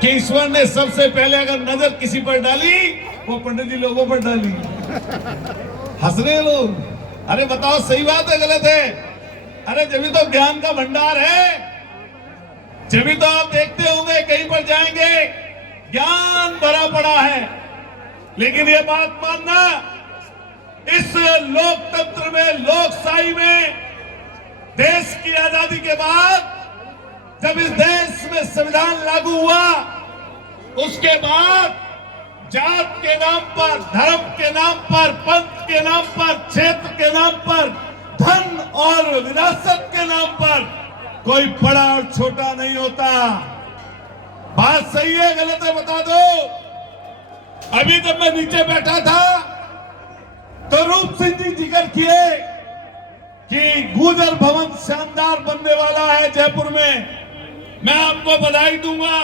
कि ईश्वर ने सबसे पहले अगर नजर किसी पर डाली वो पंडित जी लोगों पर डाली। हंस रहे लोग। अरे बताओ सही बात है गलत है? अरे जब तो ज्ञान का भंडार है, जब तो आप देखते होंगे कहीं पर जाएंगे ज्ञान भरा पड़ा है। लेकिन ये बात मानना, इस लोकतंत्र में, लोकशाही में, देश की आजादी के बाद जब इस देश में संविधान लागू हुआ, उसके बाद जात के नाम पर, धर्म के नाम पर, पंथ के नाम पर, क्षेत्र के नाम पर, धन और विरासत के नाम पर कोई बड़ा और छोटा नहीं होता। बात सही है गलत है बता दो। अभी जब मैं नीचे बैठा था तो रूप सिंह जी जिक्र किए कि गुर्जर भवन शानदार बनने वाला है जयपुर में। मैं आपको बधाई दूंगा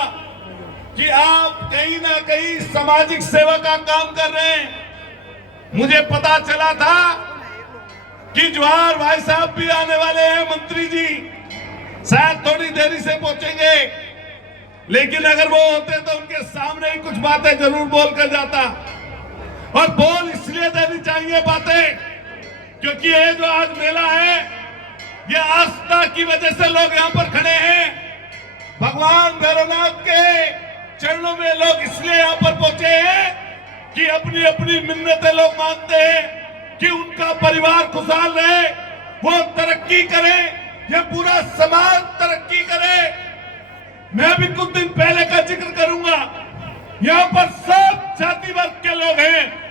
कि आप कहीं ना कहीं सामाजिक सेवा का काम कर रहे हैं। मुझे पता चला था कि जवाहर भाई साहब भी आने वाले हैं, मंत्री जी शायद थोड़ी देरी से पहुंचेंगे, लेकिन अगर वो होते तो उनके सामने ही कुछ बातें जरूर बोल कर जाता। और बोल इसलिए देनी चाहिए बातें क्योंकि ये जो आज मेला है, ये आस्था की वजह से लोग यहाँ पर खड़े हैं। भगवान भैरवनाथ के चरणों में लोग इसलिए यहाँ पर पहुंचे हैं कि अपनी अपनी मिन्नतें लोग मानते हैं कि उनका परिवार खुशहाल रहे, वो तरक्की करे, ये पूरा समाज तरक्की करे। मैं भी कुछ दिन पहले का जिक्र करूंगा, यहाँ पर सब जाति वर्ग के लोग हैं।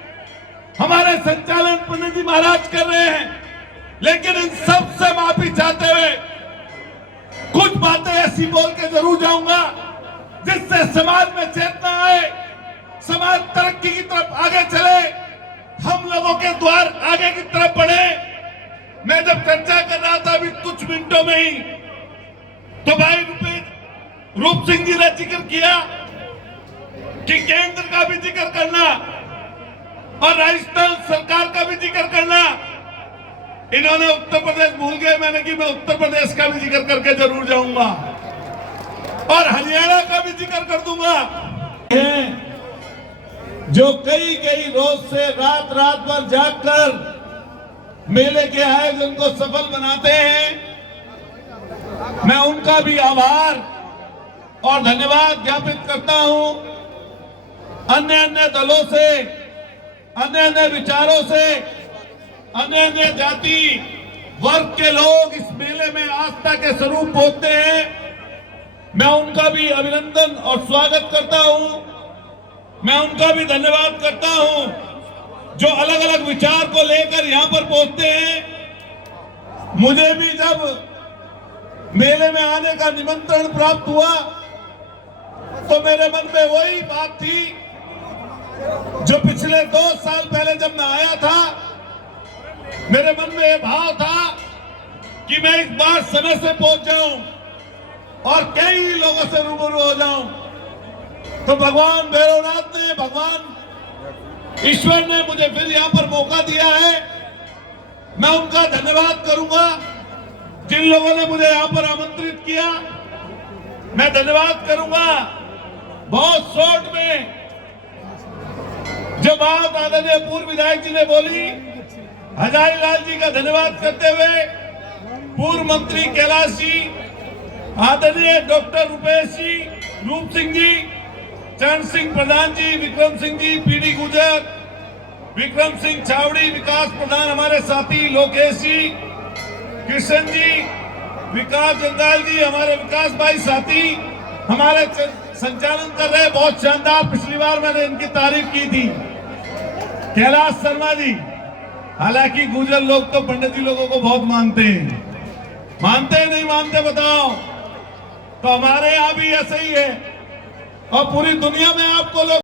हमारे संचालन पंडित जी महाराज कर रहे हैं, लेकिन इन सब से माफी चाहते हुए कुछ बातें ऐसी बोल के जरूर जाऊंगा जिससे समाज में चेतना आए, समाज तरक्की की तरफ आगे चले, हम लोगों के द्वार आगे की तरफ बढ़े। मैं जब चर्चा कर रहा था अभी कुछ मिनटों में ही, तो भाई रूप सिंह जी ने जिक्र किया कि केंद्र का भी जिक्र करना और राजस्थान सरकार का भी जिक्र करना। इन्होंने उत्तर प्रदेश भूल गए, मैंने कि मैं उत्तर प्रदेश का भी जिक्र करके जरूर जाऊंगा और हरियाणा का भी जिक्र कर दूंगा। जो कई कई रोज से रात रात भर जागकर मेले के आयोजन को सफल बनाते हैं, मैं उनका भी आभार और धन्यवाद ज्ञापित करता हूं। अन्य अन्य दलों से, अन्य अन्य विचारों से, अन्य अन्य जाति वर्ग के लोग इस मेले में आस्था के स्वरूप पहुंचते हैं। मैं उनका भी अभिनंदन और स्वागत करता हूं। मैं उनका भी धन्यवाद करता हूं जो अलग अलग विचार को लेकर यहां पर पहुंचते हैं। मुझे भी जब मेले में आने का निमंत्रण प्राप्त हुआ तो मेरे मन में वही बात थी जो पिछले 2 साल पहले जब मैं आया था। मेरे मन में यह भाव था कि मैं इस बार समय से पहुंच जाऊं और कई लोगों से रूबरू हो जाऊं। तो भगवान भैरवनाथ ने, भगवान ईश्वर ने मुझे फिर यहां पर मौका दिया है। मैं उनका धन्यवाद करूंगा जिन लोगों ने मुझे यहां पर आमंत्रित किया। मैं धन्यवाद करूंगा बहुत शॉर्ट में जो बात आदरणीय पूर्व विधायक जी ने बोली, हजारी लाल जी का धन्यवाद करते हुए पूर्व मंत्री कैलाश जी, आदरणीय डॉक्टर रुपेश जी, रूप सिंह जी, चरण सिंह प्रधान जी, विक्रम सिंह जी, पीडी गुजर, विक्रम सिंह छावड़ी, विकास प्रधान हमारे साथी, लोकेश जी, कृष्ण जी, विकास जंदाल जी, हमारे विकास भाई साथी हमारे संचालन कर रहे, बहुत शानदार। पिछली बार मैंने इनकी तारीफ की थी, कैलाश शर्मा जी। हालांकि गुर्जर लोग तो पंडित जी लोगों को बहुत मानते हैं, मानते हैं नहीं मानते बताओ? तो हमारे यहाँ भी ऐसा ही है और पूरी दुनिया में आपको लोग